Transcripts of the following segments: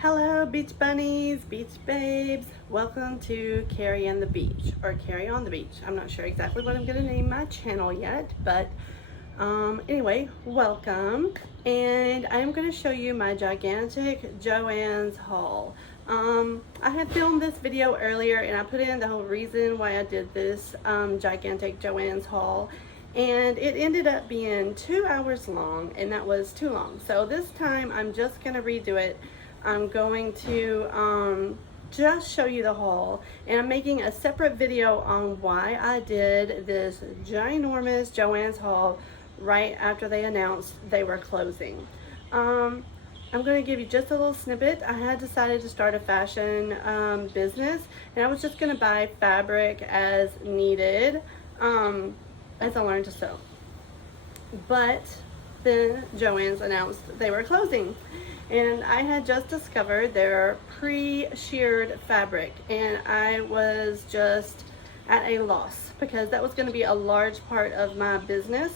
Hello beach bunnies, beach babes. Welcome to Carrie and the Beach, or Carrie on the Beach. I'm not sure exactly what I'm going to name my channel yet, but anyway, welcome. And I'm going to show you my gigantic JoAnn's haul. I had filmed this video earlier and I put in the whole reason why I did this gigantic JoAnn's haul. And it ended up being 2 hours long, and that was too long. So this time I'm just going to redo it. I'm going to just show you the haul, and I'm making a separate video on why I did this ginormous JoAnn's haul right after they announced they were closing. I'm going to give you just a little snippet. I had decided to start a fashion business, and I was just going to buy fabric as needed as I learned to sew. But then JoAnn's announced they were closing. And I had just discovered their pre-sheared fabric, and I was just at a loss because that was going to be a large part of my business,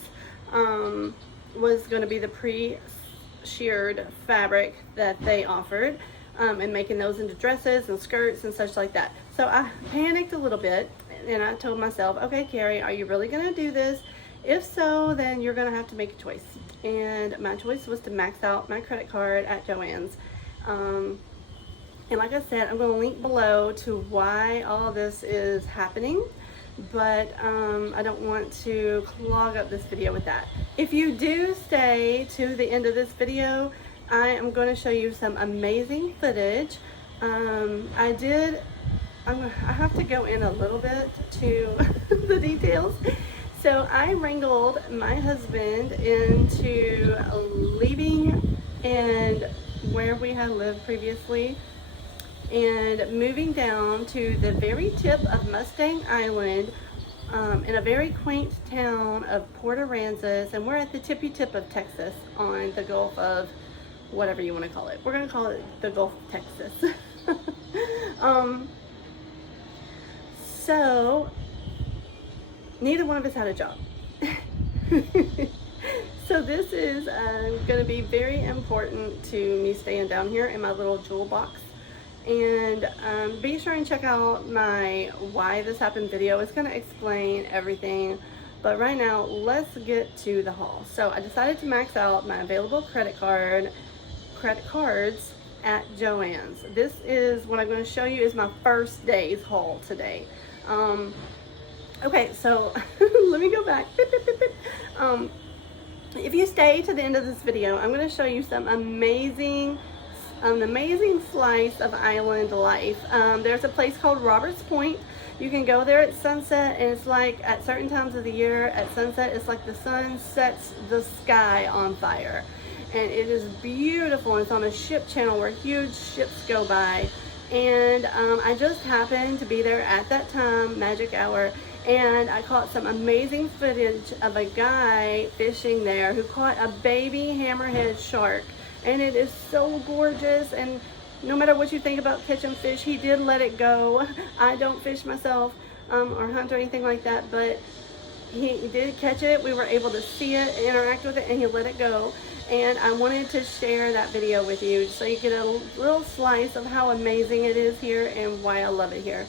was going to be the pre-sheared fabric that they offered, and making those into dresses and skirts and such like that. So I panicked a little bit, and I told myself, okay, Carrie, are you really going to do this? If so, then you're going to have to make a choice. And my choice was to max out my credit card at JoAnn's. And like I said, I'm going to link below to why all this is happening. But I don't want to clog up this video with that. If you do stay to the end of this video, I am going to show you some amazing footage. I have to go in a little bit to the details. So I wrangled my husband into leaving and where we had lived previously and moving down to the very tip of Mustang Island, in a very quaint town of Port Aransas, and we're at the tippy tip of Texas on the Gulf of whatever you want to call it. We're going to call it the Gulf of Texas. So neither one of us had a job. So this is going to be very important to me staying down here in my little jewel box. And be sure and check out my why this happened video. It's going to explain everything. But right now, let's get to the haul. So I decided to max out my available credit cards at JoAnn's. This is what I'm going to show you is my first day's haul today. Okay, so let me go back. If you stay to the end of this video, I'm going to show you some amazing slice of island life. There's a place called Roberts Point. You can go there at sunset, and it's like at certain times of the year at sunset, it's like the sun sets the sky on fire. And it is beautiful. It's on a ship channel where huge ships go by. And I just happened to be there at that time, magic hour, and I caught some amazing footage of a guy fishing there who caught a baby hammerhead shark. And it is so gorgeous, and no matter what you think about catching fish, he did let it go. I don't fish myself or hunt or anything like that, but he did catch it. We were able to see it, interact with it, and he let it go. And I wanted to share that video with you so you get a little slice of how amazing it is here and why I love it here.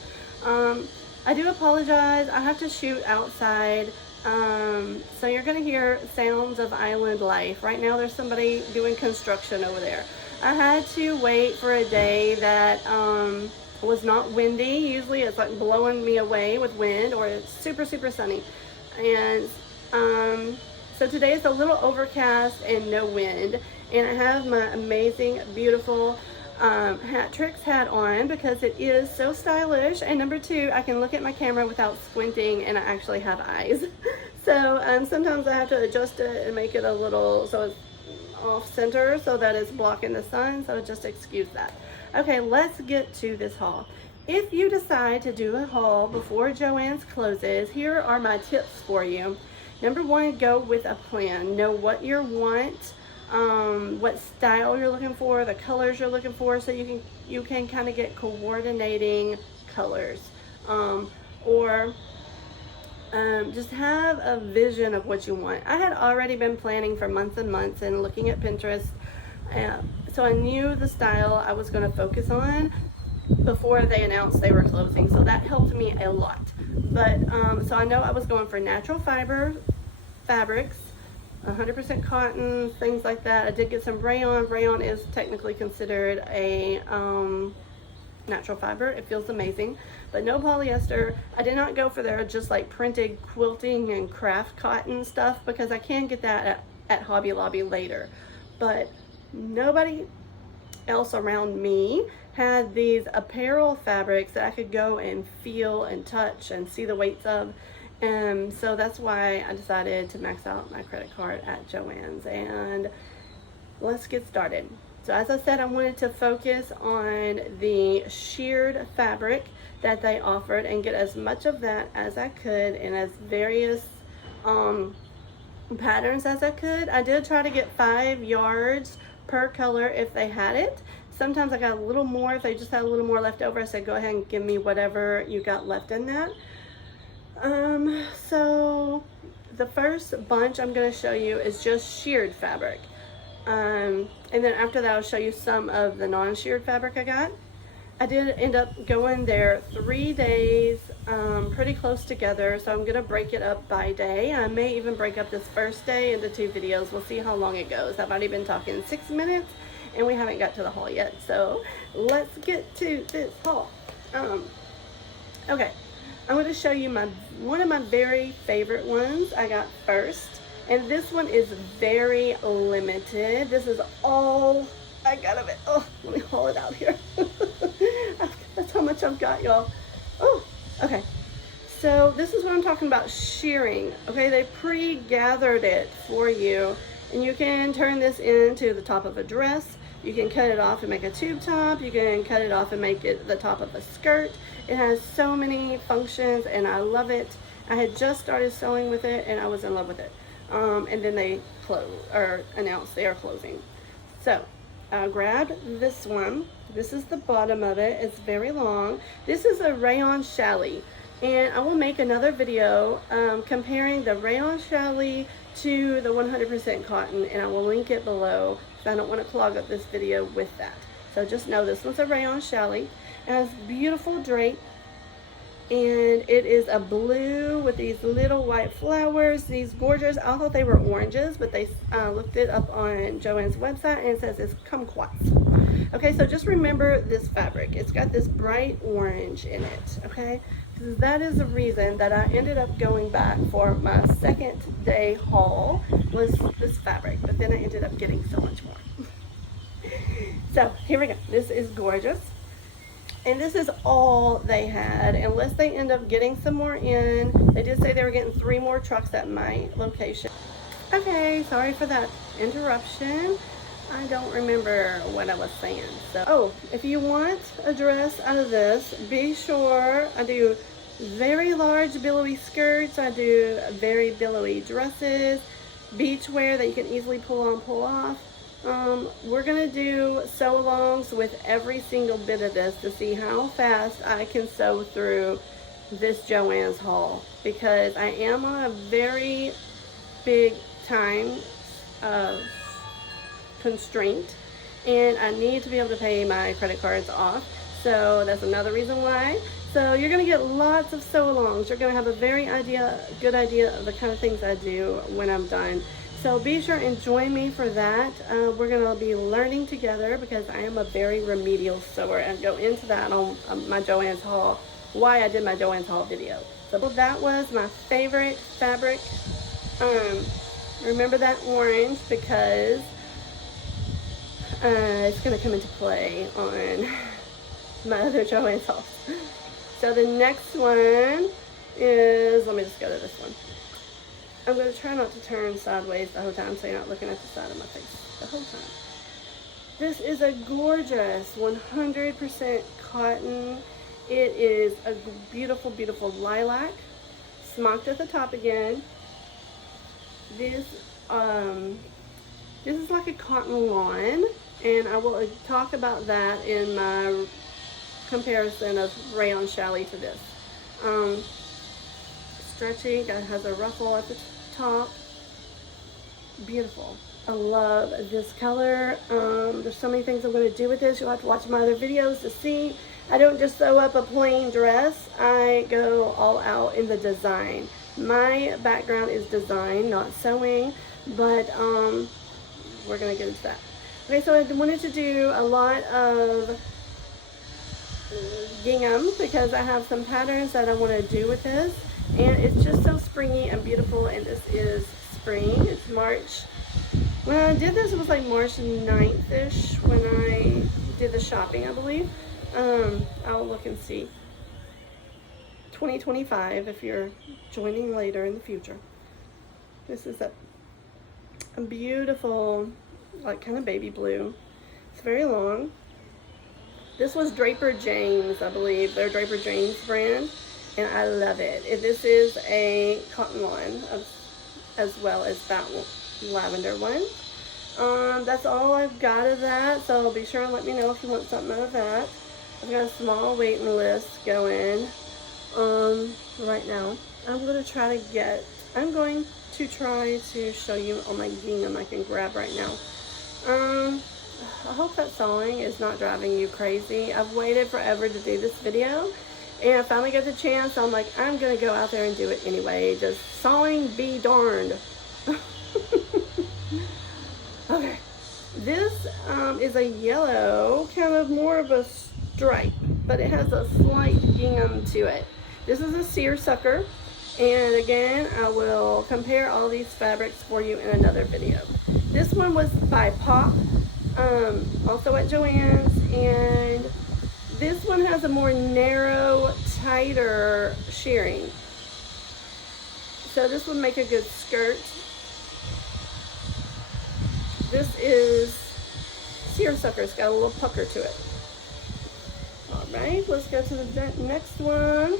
I do apologize. I have to shoot outside, so you're going to hear sounds of island life. Right now there's somebody doing construction over there. I had to wait for a day that was not windy. Usually it's like blowing me away with wind, or it's super, super sunny. And so today is a little overcast and no wind, and I have my amazing, beautiful Tricks hat on because it is so stylish. And number two, I can look at my camera without squinting, and I actually have eyes. So sometimes I have to adjust it and make it a little so it's off center so that it's blocking the sun. So just excuse that. Okay, let's get to this haul. If you decide to do a haul before JoAnn's closes, here are my tips for you. Number one, go with a plan. Know what you want, what style you're looking for, the colors you're looking for, so you can kind of get coordinating colors, or just have a vision of what you want. I had already been planning for months and months and looking at Pinterest So I knew the style I was going to focus on before they announced they were closing, so that helped me a lot. But so I know I was going for natural fiber fabrics, 100% cotton, things like that. I did get some rayon. Rayon is technically considered a natural fiber. It feels amazing, but no polyester. I did not go for their just like printed quilting and craft cotton stuff, because I can get that at Hobby Lobby later. But nobody else around me had these apparel fabrics that I could go and feel and touch and see the weights of. And so that's why I decided to max out my credit card at JoAnn's, and let's get started. So as I said, I wanted to focus on the sheared fabric that they offered and get as much of that as I could in as various patterns as I could. I did try to get 5 yards per color if they had it. Sometimes I got a little more. If they just had a little more left over, I said go ahead and give me whatever you got left in that. So the first bunch I'm going to show you is just sheared fabric. And then after that I'll show you some of the non-sheared fabric I got. I did end up going there 3 days, pretty close together, so I'm going to break it up by day. I may even break up this first day into 2 videos. We'll see how long it goes. I've already been talking 6 minutes and we haven't got to the haul yet, so let's get to this haul. Okay, I'm going to show you one of my very favorite ones I got first, and this one is very limited. This is all I got of it. Oh, let me haul it out here. That's how much I've got, y'all. Oh, okay. So this is what I'm talking about, shearing. Okay, they pre-gathered it for you, and you can turn this into the top of a dress. You can cut it off and make a tube top. You can cut it off and make it the top of a skirt. It has so many functions and I love it. I had just started sewing with it and I was in love with it. And then they announced they are closing. So I grabbed this one. This is the bottom of it. It's very long. This is a rayon challis, and I will make another video comparing the rayon challis to the 100% cotton, and I will link it below. I don't want to clog up this video with that. So just know this one's a rayon challis. It has beautiful drape, and it is a blue with these little white flowers. These gorgeous. I thought they were oranges, but they looked it up on JoAnn's website and it says it's kumquats. Okay, so just remember this fabric. It's got this bright orange in it. Okay, that is the reason that I ended up going back for my second day haul, was this fabric, but then I ended up getting so much more. So here we go. This is gorgeous, and this is all they had, unless they end up getting some more in. They did say they were getting 3 more trucks at my location. Okay, sorry for that interruption. I don't remember what I was saying. So, if you want a dress out of this, be sure I do very large billowy skirts. I do very billowy dresses, beach wear that you can easily pull on, pull off. We're gonna do sew alongs with every single bit of this to see how fast I can sew through this JoAnn's haul, because I am on a very big time constraint and I need to be able to pay my credit cards off. So that's another reason why. So you're gonna get lots of sew alongs. You're gonna have a very good idea of the kind of things I do when I'm done. So be sure and join me for that. We're gonna be learning together, because I am a very remedial sewer, and go into that on my JoAnn's haul, why I did my JoAnn's haul video. So that was my favorite fabric. Remember that orange, because it's going to come into play on my other JoAnn's haul. So the next one is, let me just go to this one. I'm going to try not to turn sideways the whole time, so you're not looking at the side of my face the whole time. This is a gorgeous 100% cotton. It is a beautiful, beautiful lilac, smocked at the top again. This is like a cotton lawn, and I will talk about that in my comparison of rayon challis to this. Stretchy, it has a ruffle at the top. beautiful. I love this color. There's so many things I'm going to do with this. You'll have to watch my other videos to see. I don't just sew up a plain dress. I go all out in the design. My background is design, not sewing, but we're going to get into that. Okay, so I wanted to do a lot of gingham because I have some patterns that I want to do with this, and it's just so springy and beautiful. And this is spring. It's March. When I did this, it was like March 9th-ish when I did the shopping, I believe. I'll look and see. 2025 if you're joining later in the future. This is a beautiful, like, kind of baby blue. It's very long. This was Draper James, I believe. They're Draper James brand, and I love it. This is a cotton one as well as that lavender one. That's all I've got of that, so be sure and let me know if you want something out of that. I've got a small waiting list going right now. I'm going to try to show you all my gingham I can grab right now. I hope that sewing is not driving you crazy. I've waited forever to do this video, and I finally got the chance. So I'm like, I'm going to go out there and do it anyway. Just sewing be darned. Okay, this is a yellow, kind of more of a stripe, but it has a slight gingham to it. This is a seersucker, and again, I will compare all these fabrics for you in another video. This one was by Pop, also at JoAnn's, and this one has a more narrow, tighter shearing. So this would make a good skirt. This is seersucker. It's got a little pucker to it. All right, let's go to the next one.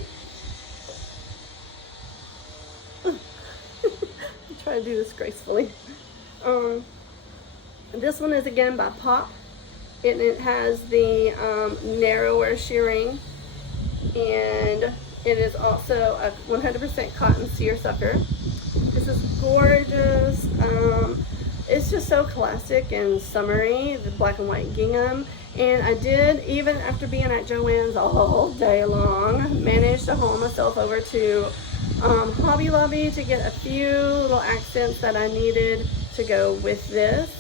Try to do this gracefully. This one is again by Pop, and it has the narrower shearing, and it is also a 100% cotton seersucker. This is gorgeous. It's just so classic and summery, the black and white gingham. And I did, even after being at JoAnn's all day long, manage to haul myself over to Hobby Lobby to get a few little accents that I needed to go with this.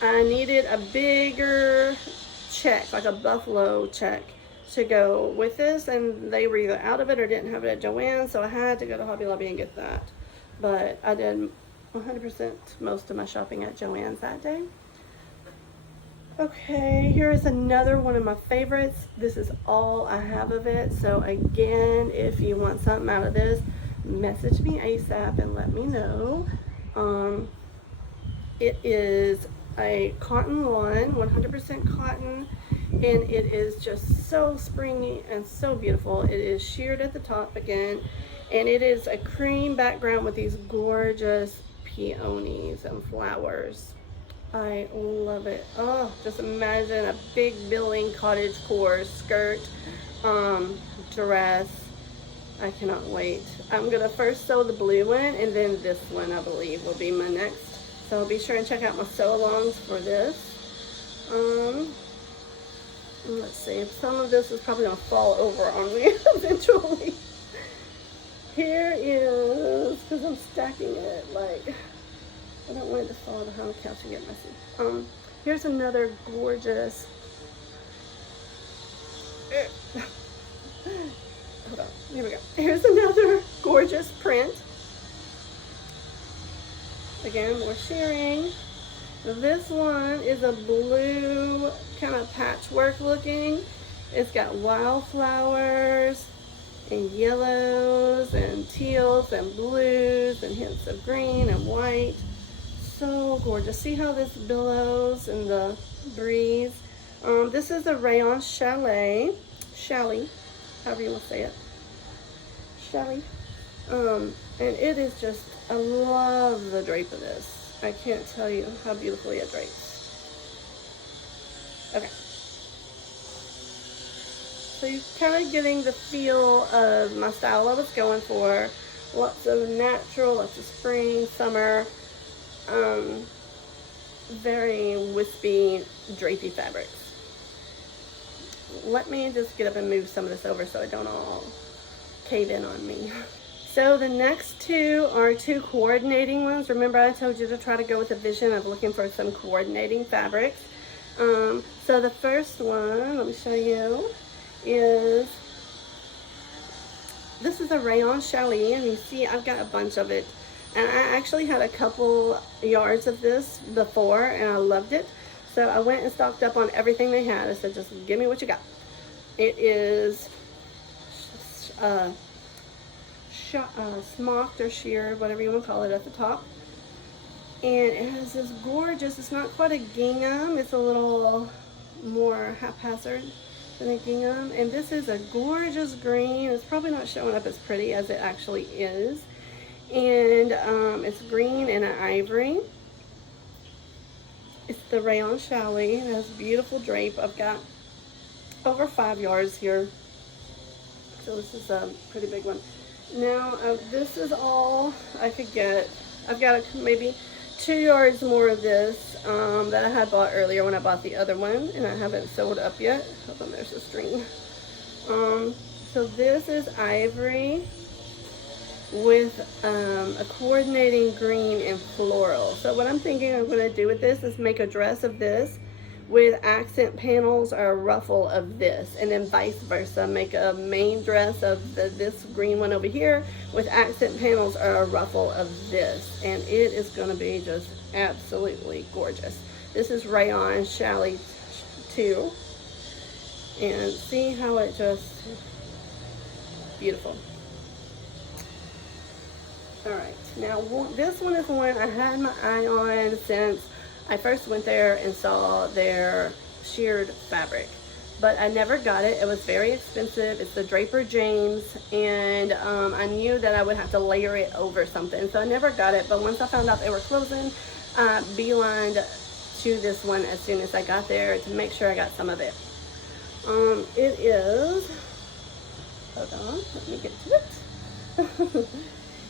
I needed a bigger check, like a buffalo check, to go with this, and they were either out of it or didn't have it at JoAnn's, so I had to go to Hobby Lobby and get that. But I did 100% most of my shopping at JoAnn's that day. Okay, here is another one of my favorites. This is all I have of it. So again, if you want something out of this, message me ASAP and let me know. It is a cotton one, 100% cotton, and it is just so springy and so beautiful. It is sheared at the top again, and it is a cream background with these gorgeous peonies and flowers. I love it. Oh, just imagine a big billing cottagecore skirt, dress. I cannot wait. I'm gonna first sew the blue one, and then this one I believe will be my next. So be sure and check out my sew-alongs for this. Let's see, some of this is probably gonna fall over on me eventually. Here is, because I'm stacking it, like, I don't want it to fall behind the couch and get messy. Here's another gorgeous, hold on, here we go. Here's another gorgeous print. Again, more shearing. This one is a blue, kind of patchwork looking. It's got wildflowers and yellows and teals and blues and hints of green and white. So gorgeous. See how this billows in the breeze? This is a rayon chalet, however you want to say it. Chalet. And it is just, I love the drape of this. I can't tell you how beautifully it drapes. Okay. So you're kind of getting the feel of my style I was going for. Lots of natural, lots of spring, summer, very wispy, drapey fabrics. Let me just get up and move some of this over so it don't all cave in on me. So the next two are two coordinating ones. Remember I told you to try to go with a vision of looking for some coordinating fabrics. So the first one, let me show you, is, this is a rayon challis, and you see I've got a bunch of it. And I actually had a couple yards of this before and I loved it. So I went and stocked up on everything they had. I said, just give me what you got. It is smocked or sheared, whatever you want to call it, at the top. And it has this gorgeous, it's not quite a gingham, it's a little more haphazard than a gingham. And this is a gorgeous green. It's probably not showing up as pretty as it actually is. And it's green and an ivory. It's the rayon challis. It has a beautiful drape. I've got over 5 yards here. So this is a pretty big one. Now, this is all I could get. I've got maybe 2 yards more of this that I had bought earlier when I bought the other one, and I haven't sewed up yet. Hold on, there's a string. So this is ivory with a coordinating green and floral. So what I'm thinking I'm going to do with this is make a dress of this with accent panels or a ruffle of this, and then vice versa, make a main dress of this green one over here with accent panels or a ruffle of this, and it is going to be just absolutely gorgeous. This is rayon challis too, and see how it just, beautiful. All right, now this one is the one I had my eye on since I first went there and saw their sheared fabric, but I never got it. It was very expensive. It's the Draper James, and I knew that I would have to layer it over something, so I never got it. But once I found out they were closing, I beelined to this one as soon as I got there to make sure I got some of it. It is, hold on, let me get to it.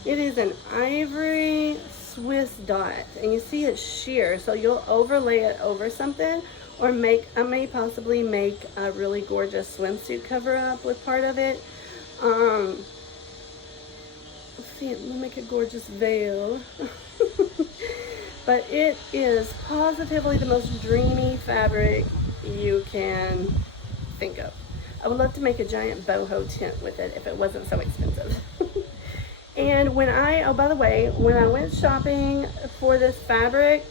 It is an ivory Swiss dot, and you see it's sheer, so you'll overlay it over something, or I may possibly make a really gorgeous swimsuit cover up with part of it. Let's see, we'll make a gorgeous veil. But it is positively the most dreamy fabric you can think of. I would love to make a giant boho tent with it if it wasn't so expensive. And when oh, by the way, when I went shopping for this fabric,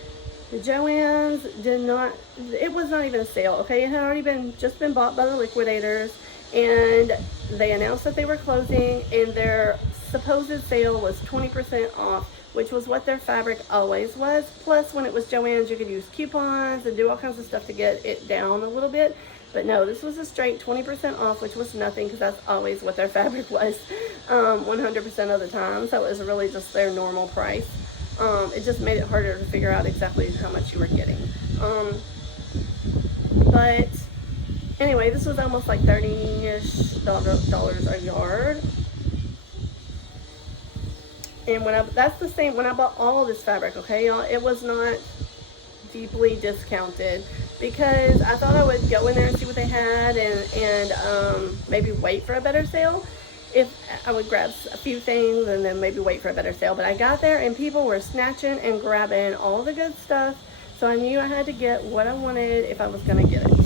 JoAnn's did not, it was not even a sale, okay? It had already just been bought by the liquidators, and they announced that they were closing, and their supposed sale was 20% off, which was what their fabric always was. Plus, when it was JoAnn's, you could use coupons and do all kinds of stuff to get it down a little bit. But no, this was a straight 20% off, which was nothing because that's always what their fabric was 100% of the time. So it was really just their normal price. It just made it harder to figure out exactly how much you were getting. But anyway, this was almost like $30-ish a yard. And that's the same when I bought all of this fabric, okay, y'all. It was not deeply discounted, because I thought I would go in there and see what they had, and maybe wait for a better sale. If I would grab a few things and then maybe wait for a better sale. But I got there and people were snatching and grabbing all the good stuff, so I knew I had to get what I wanted if I was going to get it.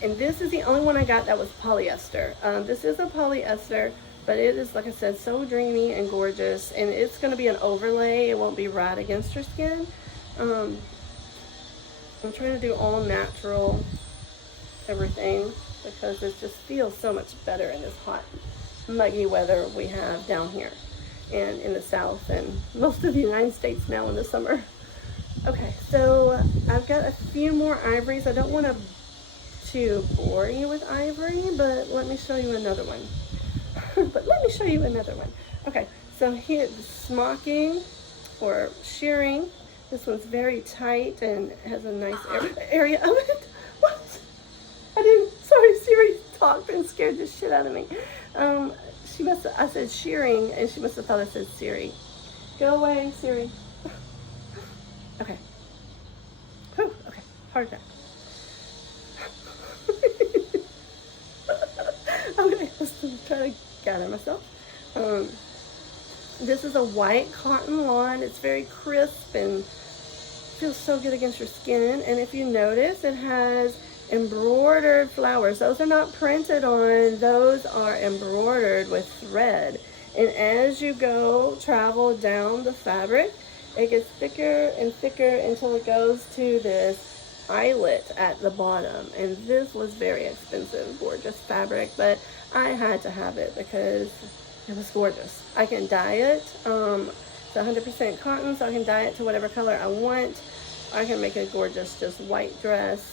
And this is the only one I got that was polyester. This is a polyester, but it is, like I said, so dreamy and gorgeous, and it's going to be an overlay. It won't be right against your skin. I'm trying to do all natural everything because it just feels so much better in this hot, muggy weather we have down here and in the South and most of the United States now in the summer. Okay, so I've got a few more ivories. I don't want to bore you with ivory, but let me show you another one. Okay, so here, the smocking or shearing. This one's very tight and has a nice area of it. What? Sorry, Siri talked and scared the shit out of me. I said shearing, and she must have thought I said Siri. Go away, Siri. Okay. Whew, okay, hard that. Okay, let's try to gather myself. This is a white cotton lawn. It's very crisp and feels so good against your skin. And if you notice, it has embroidered flowers. Those are not printed on, those are embroidered with thread. And as you travel down the fabric, it gets thicker and thicker until it goes to this eyelet at the bottom. And this was very expensive, gorgeous fabric, but I had to have it because it was gorgeous. I can dye it. It's 100% cotton, so I can dye it to whatever color I want. I can make a gorgeous just white dress,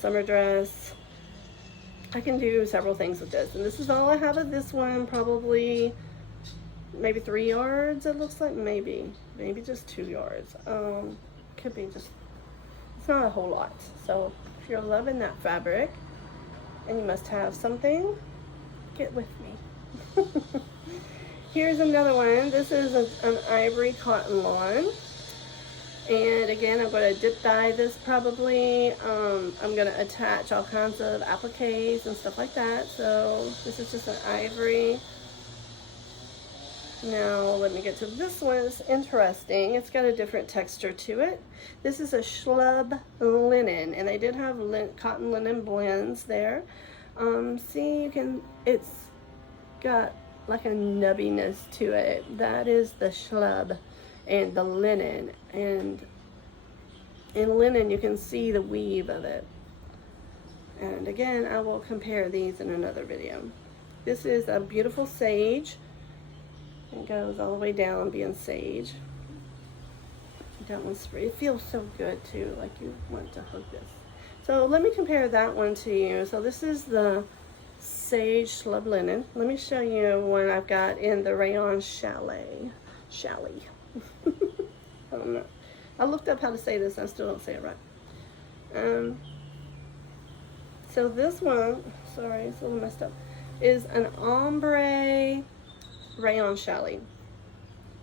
summer dress. I can do several things with this. And this is all I have of this one, probably maybe 3 yards, it looks like. Maybe just 2 yards. Could be just, it's not a whole lot. So if you're loving that fabric and you must have something, get with me. Here's another one. This is an ivory cotton lawn. And again, I'm going to dip dye this probably. I'm going to attach all kinds of appliques and stuff like that. So this is just an ivory. Now let me get to this one. It's interesting. It's got a different texture to it. This is a schlub linen, and they did have cotton linen blends there. See, it's got like a nubbiness to it. That is the schlub and the linen. And in linen, you can see the weave of it. And again, I will compare these in another video. This is a beautiful sage. It goes all the way down being sage. That one's free. It feels so good too, like you want to hug this. So let me compare that one to you. So this is the sage schlub linen. Let me show you one I've got in the rayon chalet. I don't know. I looked up how to say this. I still don't say it right. So this one, sorry, it's a little messed up, is an ombre rayon chalet,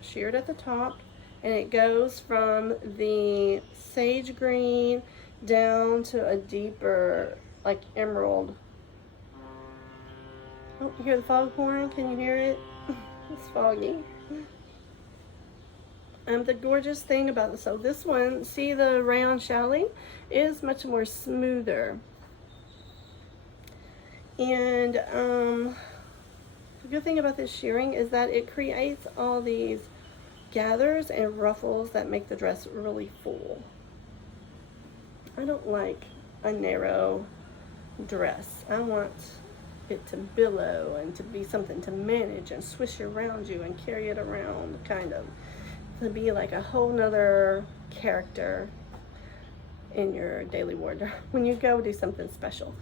sheared at the top, and it goes from the sage green down to a deeper, like emerald. Oh, you hear the foghorn? Can you hear it? It's foggy. The gorgeous thing about this, so this one, see the rayon chalet is much more smoother. And the good thing about this shearing is that it creates all these gathers and ruffles that make the dress really full. I don't like a narrow dress. I want it to billow and to be something to manage and swish around you and carry it around, kind of. To be like a whole nother character in your daily wardrobe when you go do something special.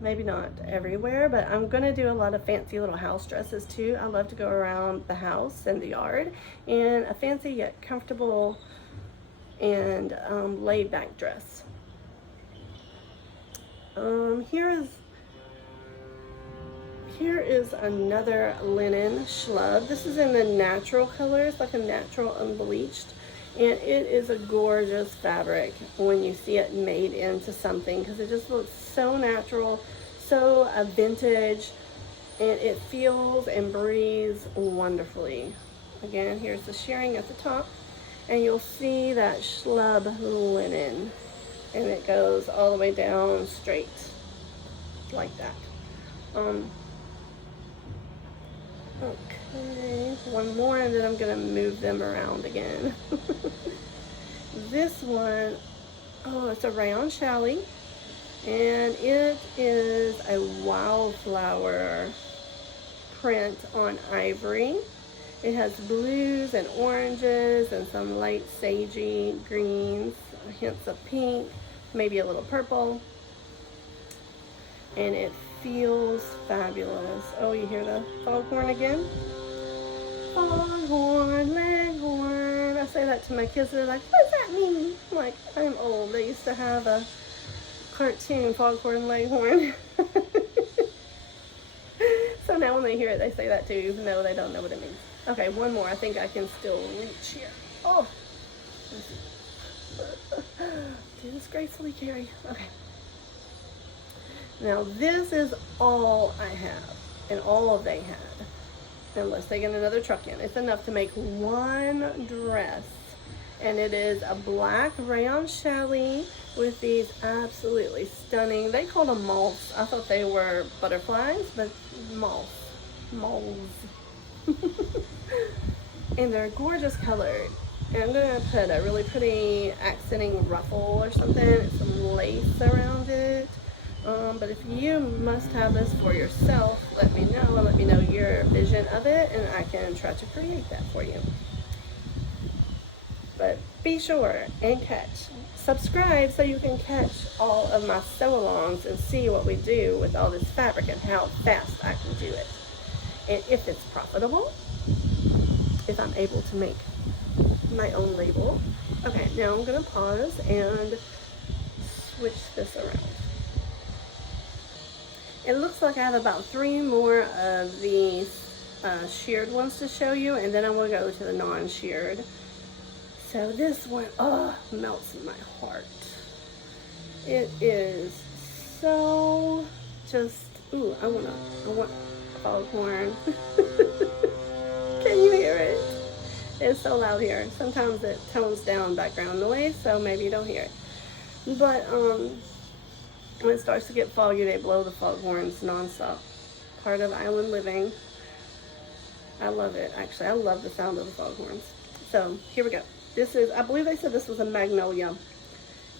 Maybe not everywhere, but I'm gonna do a lot of fancy little house dresses too. I love to go around the house and the yard in a fancy yet comfortable and laid back dress. Here is another linen schlub. This is in the natural colors, like a natural unbleached. And it is a gorgeous fabric when you see it made into something, because it just looks so natural, so vintage, and it feels and breathes wonderfully. Again, here's the shearing at the top, and you'll see that schlub linen, and it goes all the way down straight like that. Okay, one more, and then I'm gonna move them around again. This one, oh, it's a rayon chalet, and it is a wildflower print on ivory. It has blues and oranges and some light sagey greens, hints of pink, maybe a little purple, and it feels fabulous. Oh, you hear the foghorn again? Foghorn, leghorn. I say that to my kids. They're like, what does that mean? I'm like, I'm old. They used to have a cartoon, Foghorn Leghorn. So now now when they hear it, they say that too, even though they don't know what it means. Okay, one more. I think I can still reach here. Oh, do this gracefully, Carrie. Okay. Now this is all I have, and all they had, unless they get another truck in. It's enough to make one dress, and it is a black rayon challis with these absolutely stunning, they called them moths. I thought they were butterflies, but moths. And they're gorgeous colored. And I'm gonna put a really pretty accenting ruffle or something, some lace around it. But if you must have this for yourself, let me know. Let me know your vision of it, and I can try to create that for you. But be sure and subscribe so you can catch all of my sew-alongs and see what we do with all this fabric and how fast I can do it. And if it's profitable, if I'm able to make my own label. Okay, now I'm gonna pause and switch this around. It looks like I have about 3 more of these sheared ones to show you, and then I will go to the non-sheared. So this one, oh, melts in my heart. It is so just, ooh, I want foghorn. Can you hear it? It's so loud here. Sometimes it tones down background noise, so maybe you don't hear it. But when it starts to get foggy, they blow the foghorns nonstop. Part of island living. I love it, actually. I love the sound of the foghorns. So here we go. This is, I believe they said this was a magnolia.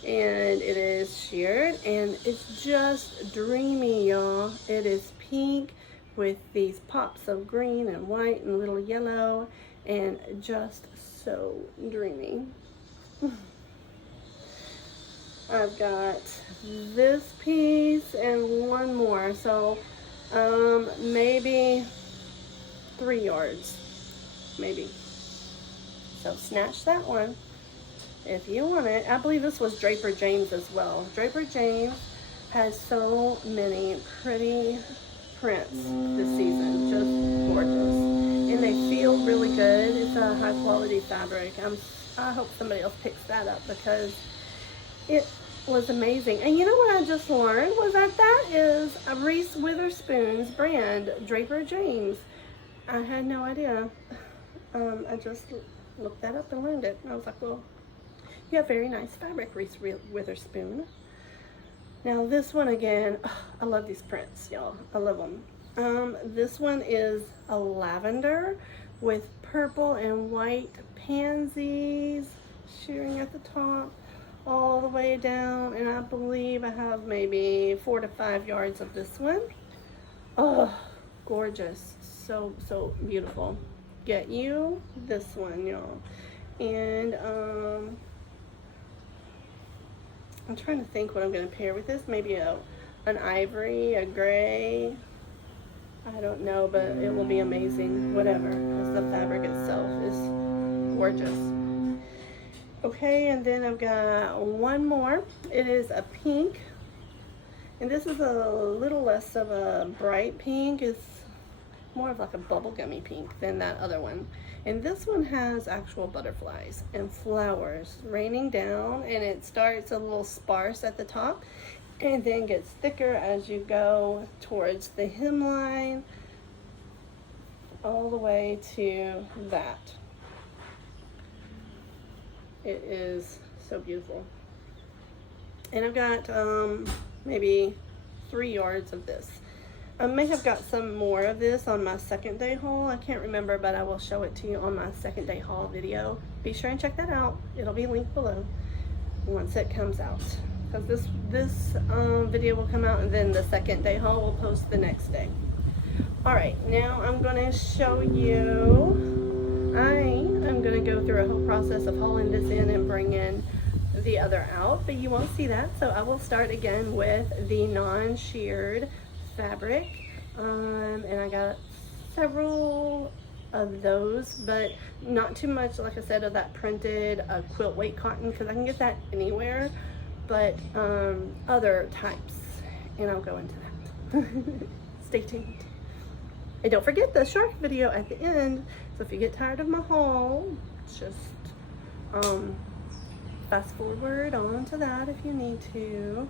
And it is sheared, and it's just dreamy, y'all. It is pink with these pops of green and white and little yellow, and just so dreamy. I've got this piece and one more, so maybe 3 yards, maybe. So snatch that one if you want it. I believe this was Draper James as well. Draper James has so many pretty prints this season, just gorgeous, and they feel really good. It's a high quality fabric. I hope somebody else picks that up because it was amazing. And you know what I just learned was that is a Reese Witherspoon's brand, Draper James. I had no idea. I just looked that up and learned it. And I was like, well, you have very nice fabric, Reese Witherspoon. Now this one again, I love these prints, y'all. I love them. This one is a lavender with purple and white pansies shearing at the top all the way down, and I believe I have maybe 4 to 5 yards of this one. Oh, gorgeous. So beautiful. Get you this one, y'all. And I'm trying to think what I'm going to pair with this. Maybe an ivory, a gray. I don't know, but it will be amazing. Whatever, because the fabric itself is gorgeous. Okay, and then I've got one more. It is a pink, and this is a little less of a bright pink. It's more of like a bubblegummy pink than that other one. And this one has actual butterflies and flowers raining down, and it starts a little sparse at the top and then gets thicker as you go towards the hemline all the way to that. It is so beautiful. And I've got maybe 3 yards of this. I may have got some more of this on my second day haul. I can't remember, but I will show it to you on my second day haul video. Be sure and check that out. It'll be linked below once it comes out. Because this video will come out, and then the second day haul will post the next day. Alright, now I'm going to show you. I'm going to go through a whole process of hauling this in and bringing the other out, but you won't see that. So I will start again with the non-sheared fabric, and I got several of those, but not too much, like I said, of that printed quilt weight cotton, because I can get that anywhere, but other types, and I'll go into that. Stay tuned. And don't forget the shark video at the end. So if you get tired of my haul, just fast forward on to that if you need to.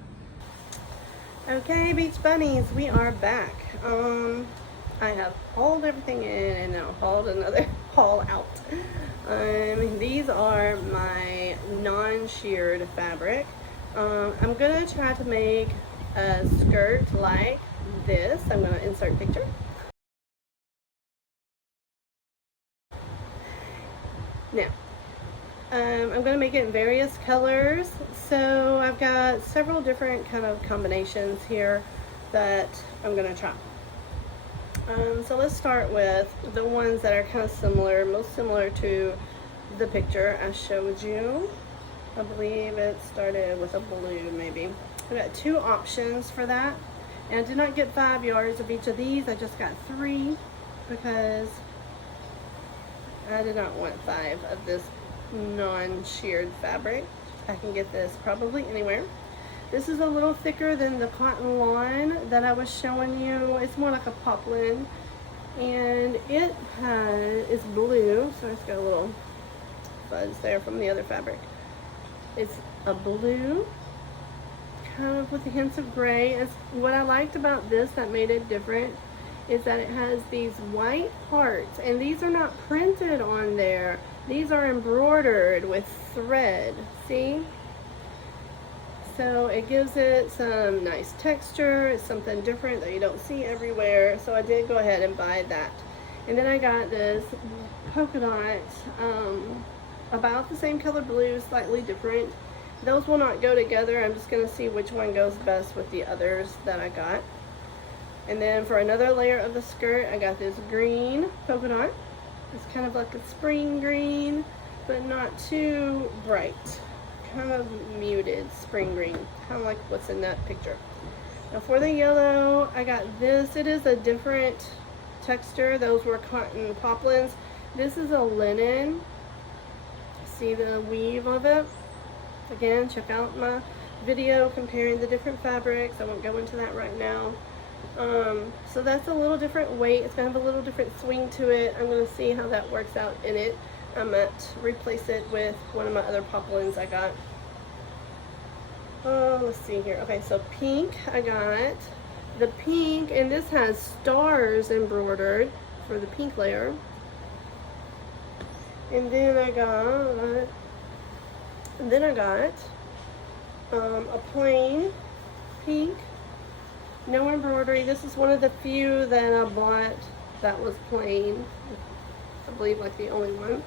Okay, beach bunnies, we are back. I have hauled everything in and now hauled another haul out. These are my non-sheared fabric. I'm gonna try to make a skirt like this. I'm gonna insert a picture. Now, I'm going to make it in various colors. So I've got several different kind of combinations here that I'm going to try. So let's start with the ones that are kind of similar, most similar to the picture I showed you. I believe it started with a blue maybe. I've got 2 options for that. And I did not get 5 yards of each of these. I just got 3 because I did not want 5 of this non-sheared fabric. I can get this probably anywhere. This is a little thicker than the cotton lawn that I was showing you. It's more like a poplin, and it's blue, so it's got a little fuzz there from the other fabric. It's a blue, kind of with the hints of gray. What I liked about this that made it different is that it has these white parts, and these are not printed on there. These are embroidered with thread, see? So it gives it some nice texture. It's something different that you don't see everywhere. So I did go ahead and buy that. And then I got this polka dot, about the same color blue, slightly different. Those will not go together. I'm just gonna see which one goes best with the others that I got. And then for another layer of the skirt, I got this green polka dot. It's kind of like a spring green, but not too bright. Kind of muted spring green, kind of like what's in that picture. Now for the yellow, I got this. It is a different texture. Those were cotton poplins. This is a linen. See the weave of it? Again, check out my video comparing the different fabrics. I won't go into that right now. So that's a little different weight. It's kind of a little different swing to it. I'm going to see how that works out in it. I might replace it with one of my other poplins I got. Let's see here. Okay, so pink, I got the pink, and this has stars embroidered for the pink layer. And then I got a plain pink. No embroidery. This is one of the few that I bought that was plain. I believe like the only one.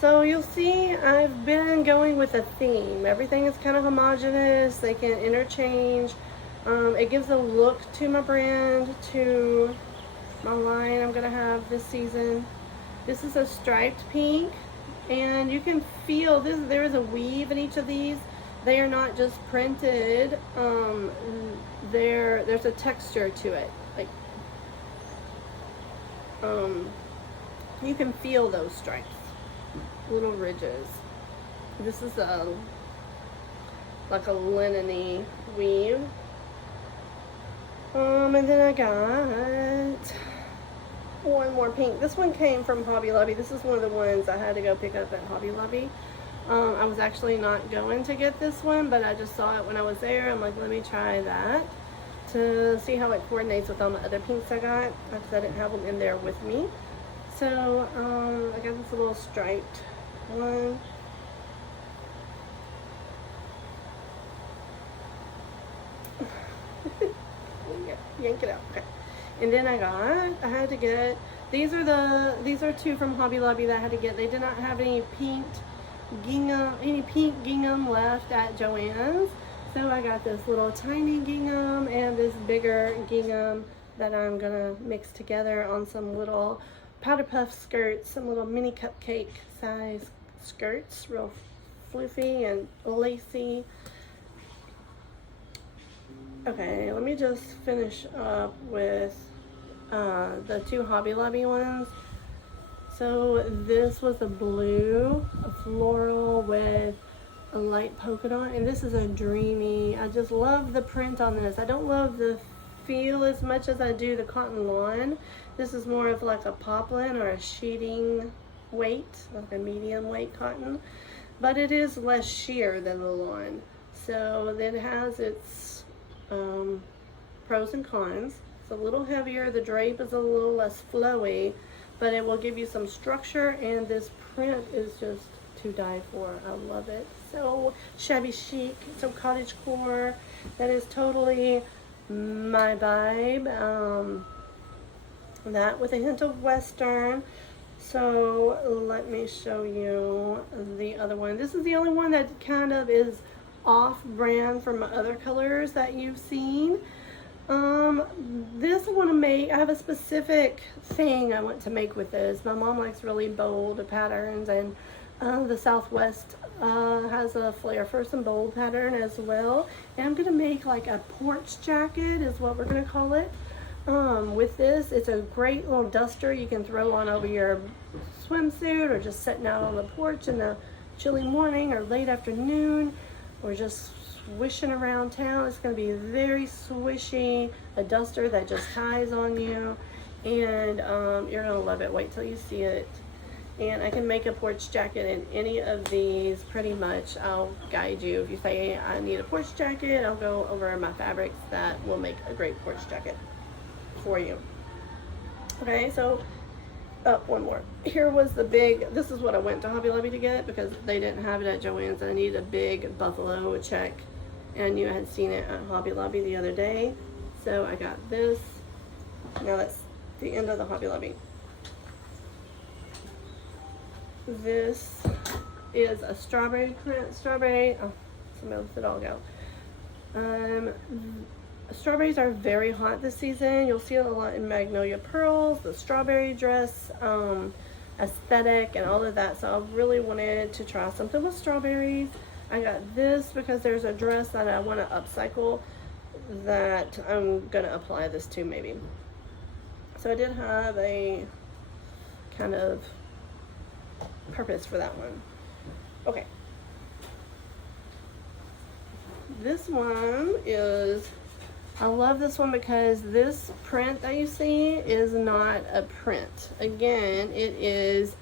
So you'll see I've been going with a theme. Everything is kind of homogeneous. They can interchange. It gives a look to my brand, to my line I'm going to have this season. This is a striped pink, and you can feel this. There is a weave in each of these. They are not just printed. There's a texture to it. Like you can feel those stripes, little ridges. This is like a linen-y weave. And then I got one more pink. This one came from Hobby Lobby. This is one of the ones I had to go pick up at Hobby Lobby. I was actually not going to get this one, but I just saw it when I was there. I'm like, let me try that to see how it coordinates with all my other pinks I got, because I didn't have them in there with me. So I got this little striped one. Yank it out. Okay. And then I had to get, these are 2 from Hobby Lobby that I had to get. They did not have any pink gingham left at JoAnn's. So I got this little tiny gingham and this bigger gingham that I'm gonna mix together on some little powder puff skirts, some little mini cupcake size skirts, real floofy and lacy. Okay, let me just finish up with the 2 Hobby Lobby ones. So this was a blue, a floral with a light polka dot, and this is a dreamy. I just love the print on this. I don't love the feel as much as I do the cotton lawn. This is more of like a poplin or a sheeting weight, like a medium weight cotton, but it is less sheer than the lawn. So it has its pros and cons. It's a little heavier, the drape is a little less flowy, but it will give you some structure, and this print is just to die for. I love it. So shabby chic, so cottagecore. That is totally my vibe. That with a hint of Western. So let me show you the other one. This is the only one that kind of is off-brand from other colors that you've seen. This I want to make, I have a specific thing I want to make with this. My mom likes really bold patterns, and the Southwest has a flair for some bold pattern as well. And I'm going to make like a porch jacket is what we're going to call it. With this, it's a great little duster you can throw on over your swimsuit, or just sitting out on the porch in the chilly morning or late afternoon, or just swishing around town. It's going to be very swishy, a duster that just ties on you, and you're going to love it. Wait till you see it. And I can make a porch jacket in any of these pretty much. I'll guide you. If you say I need a porch jacket, I'll go over my fabrics that will make a great porch jacket for you. Okay, so one more. Here was the big, this is what I went to Hobby Lobby to get because they didn't have it at JoAnn's. I needed a big buffalo check, and I knew I had seen it at Hobby Lobby the other day. So I got this. Now that's the end of the Hobby Lobby. This is a strawberry print. Strawberry, oh, somebody let the dog out. Strawberries are very hot this season. You'll see it a lot in Magnolia Pearls, the strawberry dress aesthetic, and all of that. So I really wanted to try something with strawberries. I got this because there's a dress that I want to upcycle that I'm going to apply this to maybe. So I did have a kind of purpose for that one. Okay. This one is, I love this one because this print that you see is not a print. Again, it is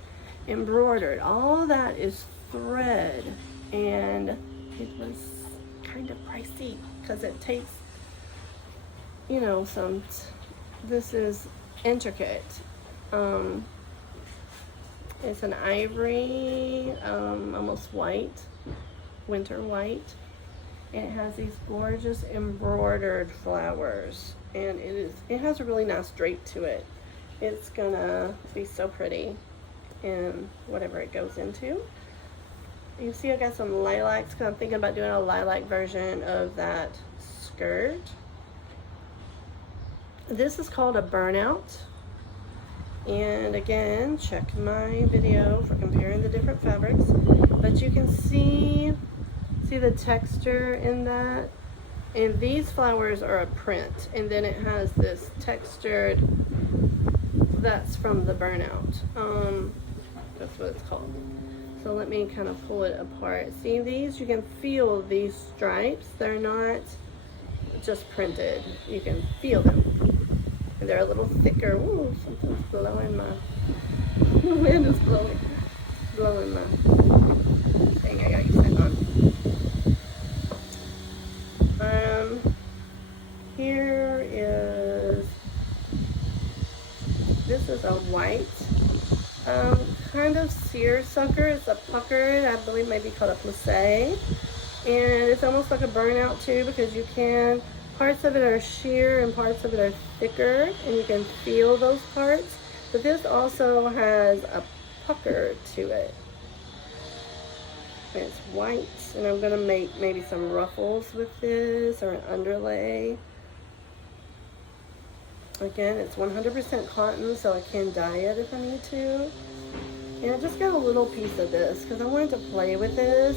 embroidered. All that is thread, and it was kind of pricey because it takes, you know, this is intricate. It's an ivory, almost white, winter white. And it has these gorgeous embroidered flowers, and it has a really nice drape to it. It's gonna be so pretty in whatever it goes into. You see I got some lilacs because I'm thinking about doing a lilac version of that skirt. This is called a burnout. And again, check my video for comparing the different fabrics. But you can see the texture in that. And these flowers are a print. And then it has this textured, that's from the burnout. That's what it's called. So let me kind of pull it apart. See these? You can feel these stripes. They're not just printed. You can feel them. And they're a little thicker. Ooh, something's blowing my, the wind is blowing my thing I got you set on. Here is, this is a white, kind of seersucker. It's a puckered, I believe maybe called a plissé. And it's almost like a burnout too, because you can, parts of it are sheer and parts of it are thicker, and you can feel those parts. But this also has a pucker to it. And it's white, and I'm gonna make maybe some ruffles with this, or an underlay. Again, it's 100% cotton, so I can dye it if I need to. And I just got a little piece of this because I wanted to play with this.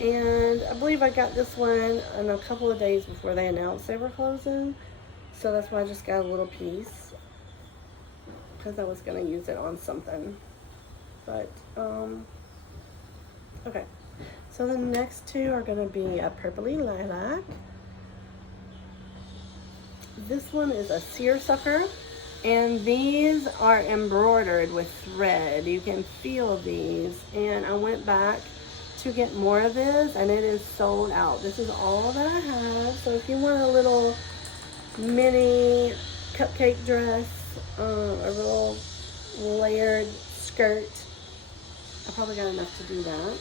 And I believe I got this one in a couple of days before they announced they were closing. So that's why I just got a little piece, because I was going to use it on something. But, okay. So the next two are going to be a purpley lilac. This one is a seersucker, and these are embroidered with thread. You can feel these, and I went back to get more of this, and it is sold out. This is all that I have. So if you want a little mini cupcake dress, a little layered skirt, I probably got enough to do that.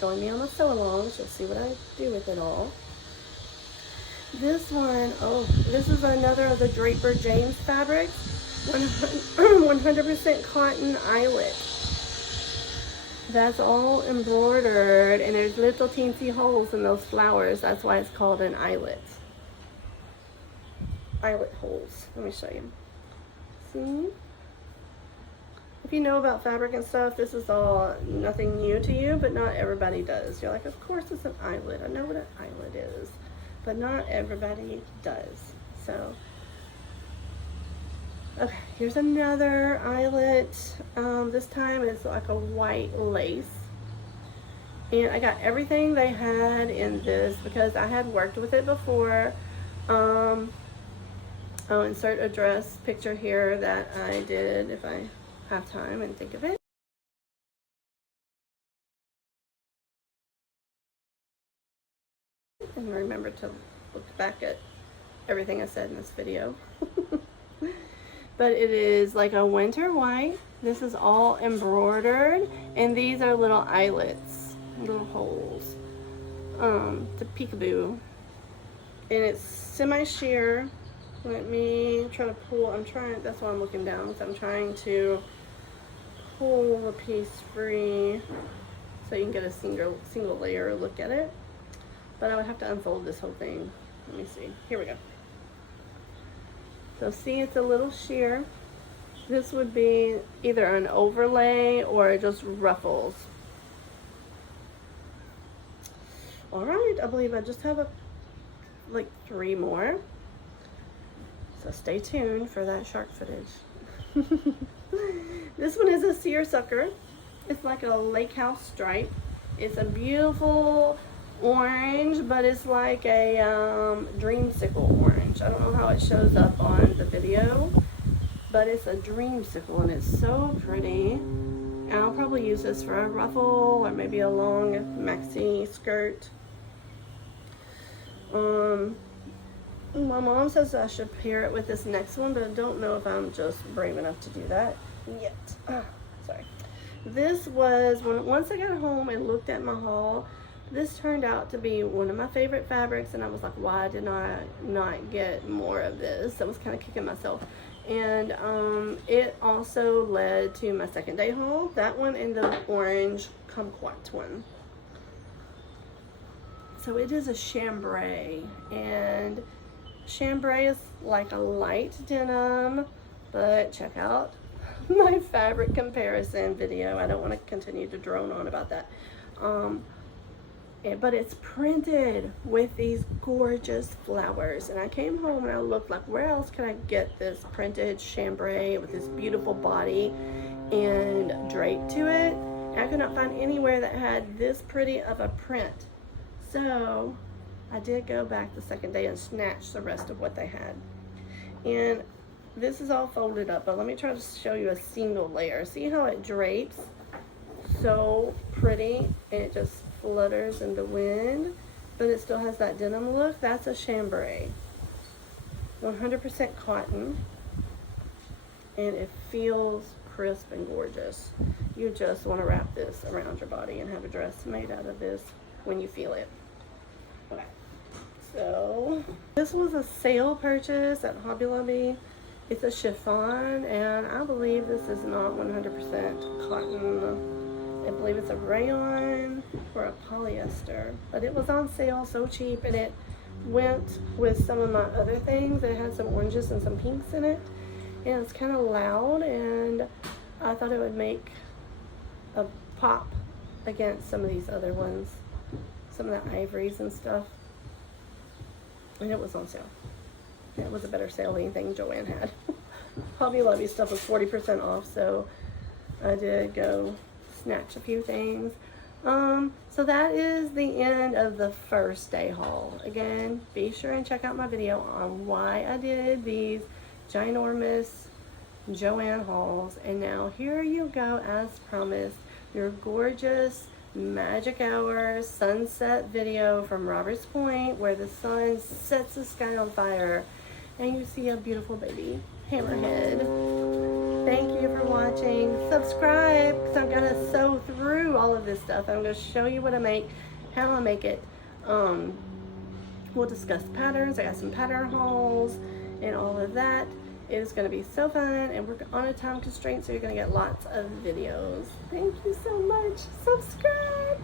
Join me on the sew alongs. You'll see what I do with it all. This one, oh, this is another of the Draper James fabrics. 100% cotton eyelet. That's all embroidered, and there's little teensy holes in those flowers. That's why it's called an eyelet. Eyelet holes. Let me show you. See? If you know about fabric and stuff, this is all nothing new to you, but not everybody does. You're like, of course it's an eyelet. I know what an eyelet is, but not everybody does. So, okay, here's another eyelet. This time it's like a white lace. And I got everything they had in this because I had worked with it before. I'll insert a dress picture here that I did if I have time and think of it. And remember to look back at everything I said in this video. But it is like a winter white. This is all embroidered, and these are little eyelets, little holes, to peekaboo. And it's semi-sheer. Let me try to pull. That's why I'm looking down, because I'm trying to pull the piece free so you can get a single layer look at it. But I would have to unfold this whole thing. Let me see. Here we go. So see, it's a little sheer. This would be either an overlay or just ruffles. All right, I believe I just have like 3 more. So stay tuned for that shark footage. This one is a seersucker. It's like a lake house stripe. It's a beautiful orange, but it's like a dreamsicle orange. I don't know how it shows up on the video, but it's a dreamsicle, and it's so pretty. And I'll probably use this for a ruffle or maybe a long maxi skirt. My mom says I should pair it with this next one, but I don't know if I'm just brave enough to do that yet. Sorry. This was, once I got home and looked at my haul, this turned out to be one of my favorite fabrics, and I was like, why did I not get more of this? I was kind of kicking myself. And it also led to my second day haul. That one and the orange kumquat one. So it is a chambray, and chambray is like a light denim, but check out my fabric comparison video. I don't want to continue to drone on about that. But it's printed with these gorgeous flowers, and I came home and I looked like, where else can I get this printed chambray with this beautiful body and drape to it? And I could not find anywhere that had this pretty of a print. So I did go back the second day and snatch the rest of what they had. And this is all folded up, but let me try to show you a single layer. See how it drapes? So pretty, and it just flutters in the wind, but it still has that denim look. That's a chambray. 100% cotton, and it feels crisp and gorgeous. You just want to wrap this around your body and have a dress made out of this when you feel it. Okay. So this was a sale purchase at Hobby Lobby. It's a chiffon, and I believe this is not 100% cotton. I believe it's a rayon or a polyester, but it was on sale, so cheap, and it went with some of my other things. It had some oranges and some pinks in it, and it's kind of loud, and I thought it would make a pop against some of these other ones, some of the ivories and stuff, and it was on sale. It was a better sale than anything JoAnn had. Hobby Lobby stuff was 40% off, so I did go snatch a few things. So that is the end of the first day haul. Again, be sure and check out my video on why I did these ginormous JoAnn hauls. And now here you go, as promised, your gorgeous magic hour sunset video from Roberts Point, where the sun sets the sky on fire and you see a beautiful baby hammerhead. Thank you for watching. Subscribe, because I'm gonna sew through all of this stuff. I'm gonna show you what I make, how I make it. We'll discuss patterns. I got some pattern hauls and all of that. It is gonna be so fun, and we're on a time constraint, so you're gonna get lots of videos. Thank you so much. Subscribe.